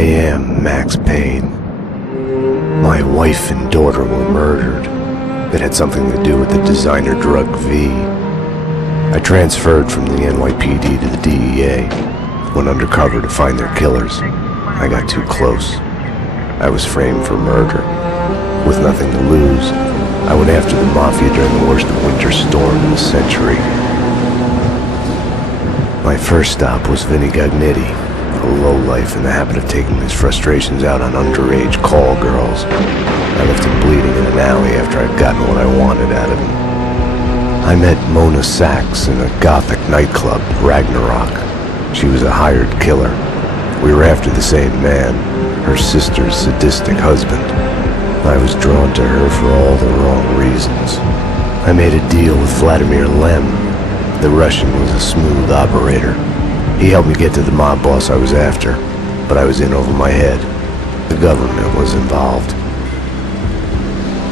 I am Max Payne. My wife and daughter were murdered. It had something to do with the designer drug V. I transferred from the NYPD to the DEA, went undercover to find their killers. I got too close. I was framed for murder. With nothing to lose, I went after the Mafia during the worst winter storm in a century. My first stop was Vinny Gagnetti, a lowlife in the habit of taking his frustrations out on underage call girls. I left him bleeding in an alley after I'd gotten what I wanted out of him. I met Mona Sachs in a gothic nightclub, Ragnarok. She was a hired killer. We were after the same man, her sister's sadistic husband. I was drawn to her for all the wrong reasons. I made a deal with Vladimir Lem. The Russian was a smooth operator. He helped me get to the mob boss I was after, but I was in over my head. The government was involved.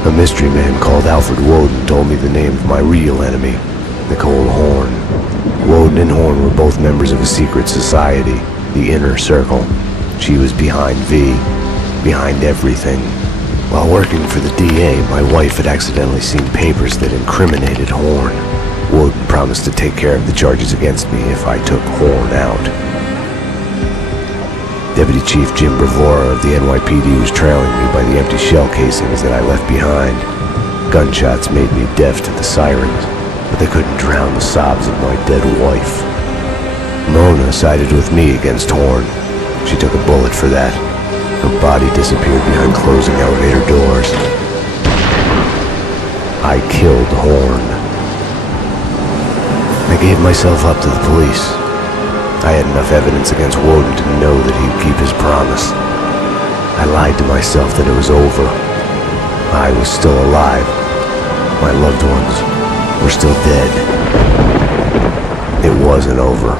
A mystery man called Alfred Woden told me the name of my real enemy, Nicole Horn. Woden and Horn were both members of a secret society, the Inner Circle. She was behind V, behind everything. While working for the DA, my wife had accidentally seen papers that incriminated Horn. Woden promised to take care of the charges against me if I took Horn out. Deputy Chief Jim Bravura of the NYPD was trailing me by the empty shell casings that I left behind. Gunshots made me deaf to the sirens, but they couldn't drown the sobs of my dead wife. Mona sided with me against Horn. She took a bullet for that. Her body disappeared behind closing elevator doors. I killed Horn. I gave myself up to the police. I had enough evidence against Woden to know that he'd keep his promise. I lied to myself that it was over. I was still alive. My loved ones were still dead. It wasn't over.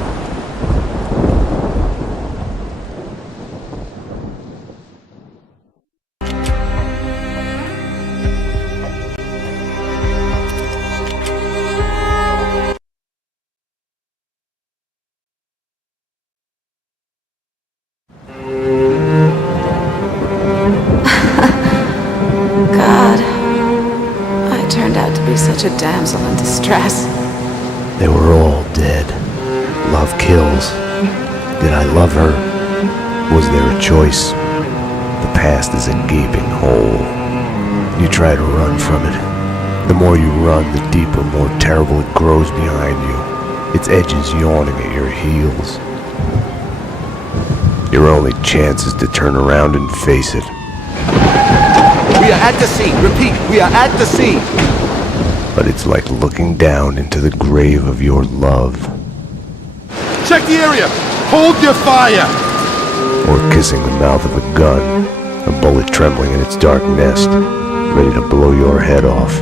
Such a damsel in distress. They were all dead. Love kills. Did I love her? Was there a choice? The past is a gaping hole. You try to run from it. The more you run, the deeper, more terrible it grows behind you. Its edges yawning at your heels. Your only chance is to turn around and face it. We are at the scene. Repeat, we are at the scene. But it's like looking down into the grave of your love. Check the area! Hold your fire! Or kissing the mouth of a gun, a bullet trembling in its dark nest, ready to blow your head off.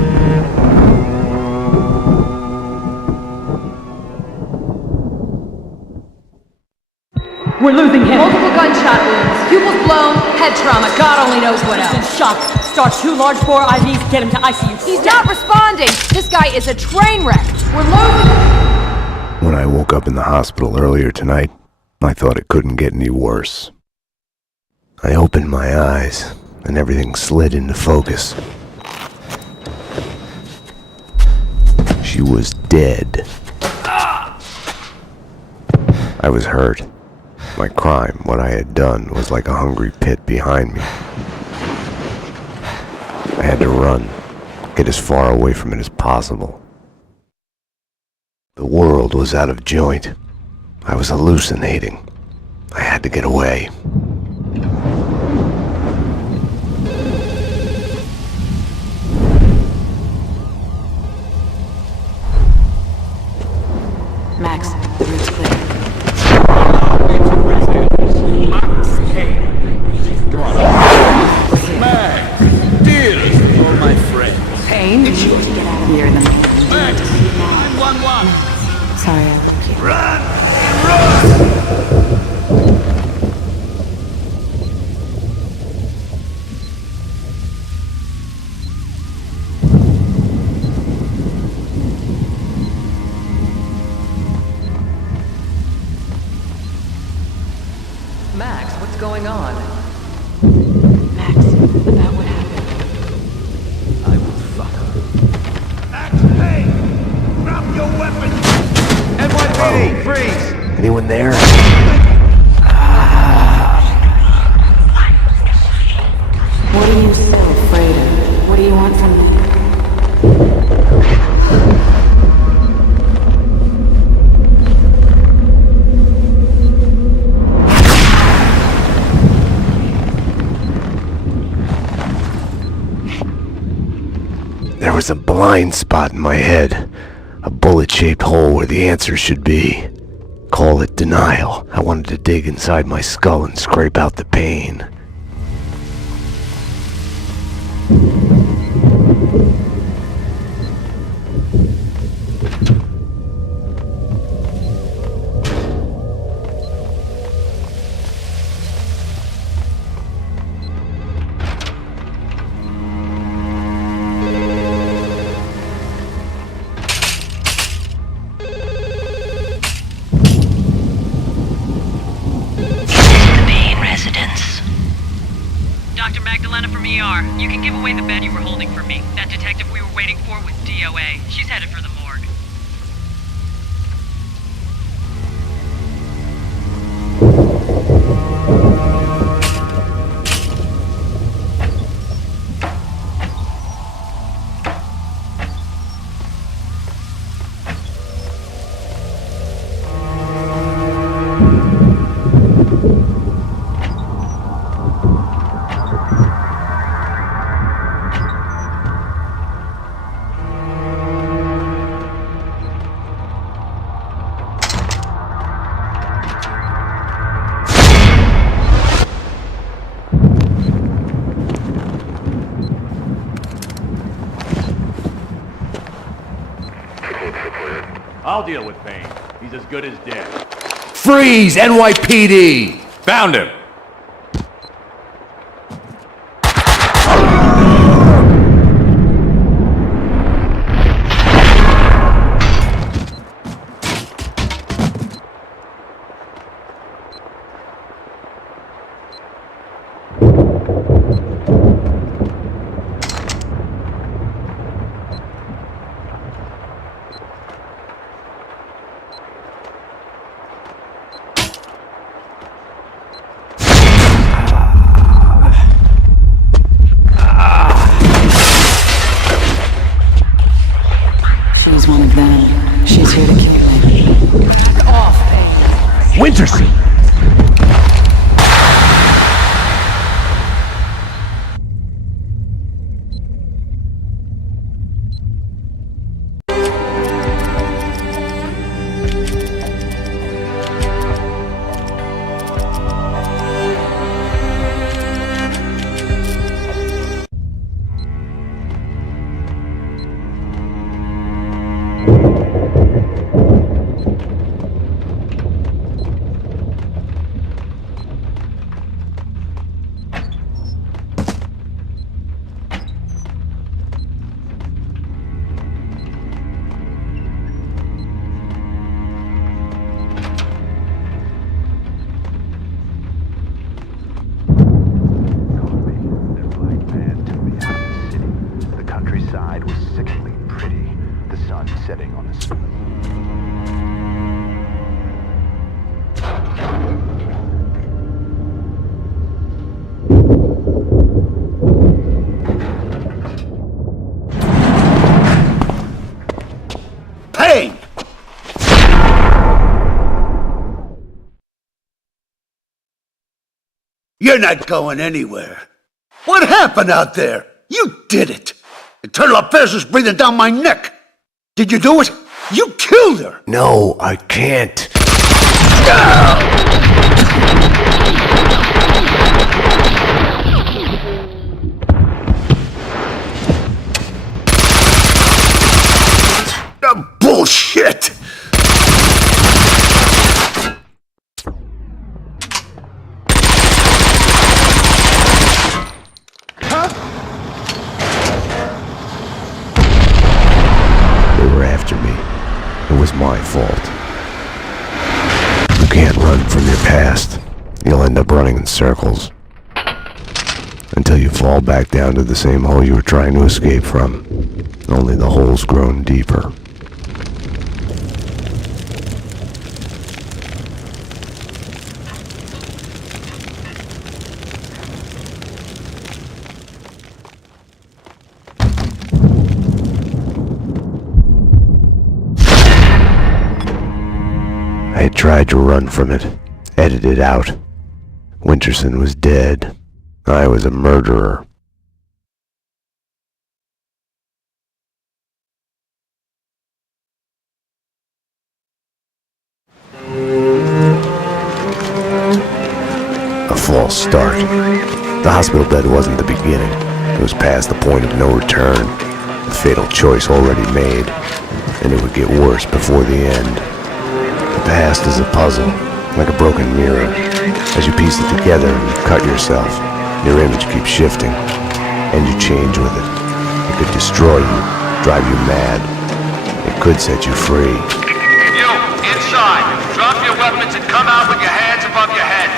We're losing him. Multiple gunshot wounds. Pupils blown, head trauma, God only knows what He's in else. shock. Start 2 large bore IVs, get him to ICU. He's not responding! This guy is a train wreck! We're losing him! When I woke up in the hospital earlier tonight, I thought it couldn't get any worse. I opened my eyes, and everything slid into focus. She was dead. I was hurt. My crime, what I had done, was like a hungry pit behind me. I had to run, get as far away from it as possible. The world was out of joint. I was hallucinating. I had to get away. Max, the route's clear. Max, dearest of all my friends. Payne? We need to get out of here in the morning. Max, 911. Sorry, I left you. Run! Run! Max, what's going on? in there? What are you so afraid of? What do you want from me? There was a blind spot in my head. A bullet-shaped hole where the answer should be. Call it denial. I wanted to dig inside my skull and scrape out the pain. Dr. Magdalena from ER. You can give away the bed you were holding for me. That detective we were waiting for was DOA. She's headed for the morgue. I'll deal with Payne. He's as good as dead. Freeze, NYPD! Found him! She's one of them. She's here to kill me. Back off, Payne. Winterson! Setting on the sun. Payne! You're not going anywhere. What happened out there? You did it. Internal affairs was breathing down my neck. Did you do it? You killed her! No, I can't. Bullshit! They were after me. It was my fault. You can't run from your past. You'll end up running in circles. Until you fall back down to the same hole you were trying to escape from. Only the hole's grown deeper. I had tried to run from it, edit it out. Winterson was dead. I was a murderer. A false start. The hospital bed wasn't the beginning. It was past the point of no return. A fatal choice already made, and it would get worse before the end. The past is a puzzle, like a broken mirror. As you piece it together and cut yourself, your image keeps shifting, and you change with it. It could destroy you, drive you mad. It could set you free. You, inside! Drop your weapons and come out with your hands above your head!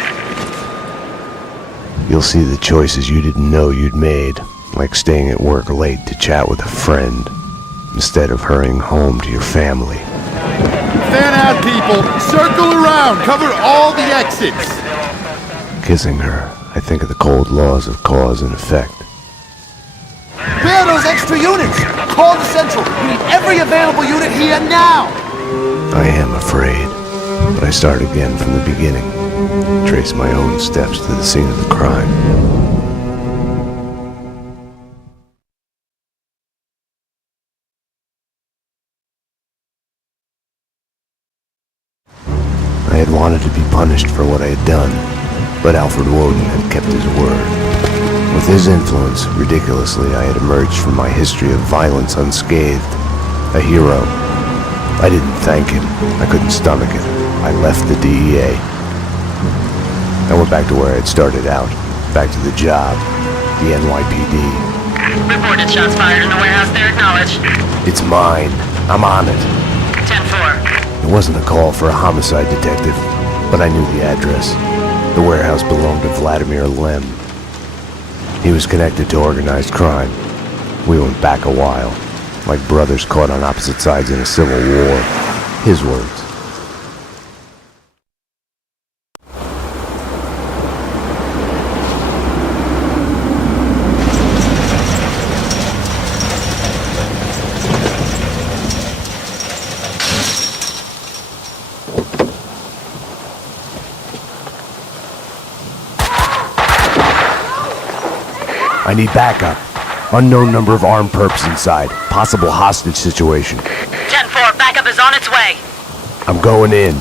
You'll see the choices you didn't know you'd made, like staying at work late to chat with a friend, instead of hurrying home to your family. Fan out, people! Circle around! Cover all the exits! Kissing her, I think of the cold laws of cause and effect. Where are those extra units? Call the Central! We need every available unit here now! I am afraid, but I start again from the beginning. Trace my own steps to the scene of the crime. I had wanted to be punished for what I had done, but Alfred Woden had kept his word. With his influence, ridiculously, I had emerged from my history of violence unscathed. A hero. I didn't thank him. I couldn't stomach it. I left the DEA. I went back to where I had started out. Back to the job. The NYPD. Reported shots fired in the warehouse there, acknowledged. It's mine. I'm on it. 10-4. It wasn't a call for a homicide detective, but I knew the address. The warehouse belonged to Vladimir Lem. He was connected to organized crime. We went back a while, like brothers caught on opposite sides in a civil war. His words. I need backup. Unknown number of armed perps inside. Possible hostage situation. 10-4, backup is on its way. I'm going in.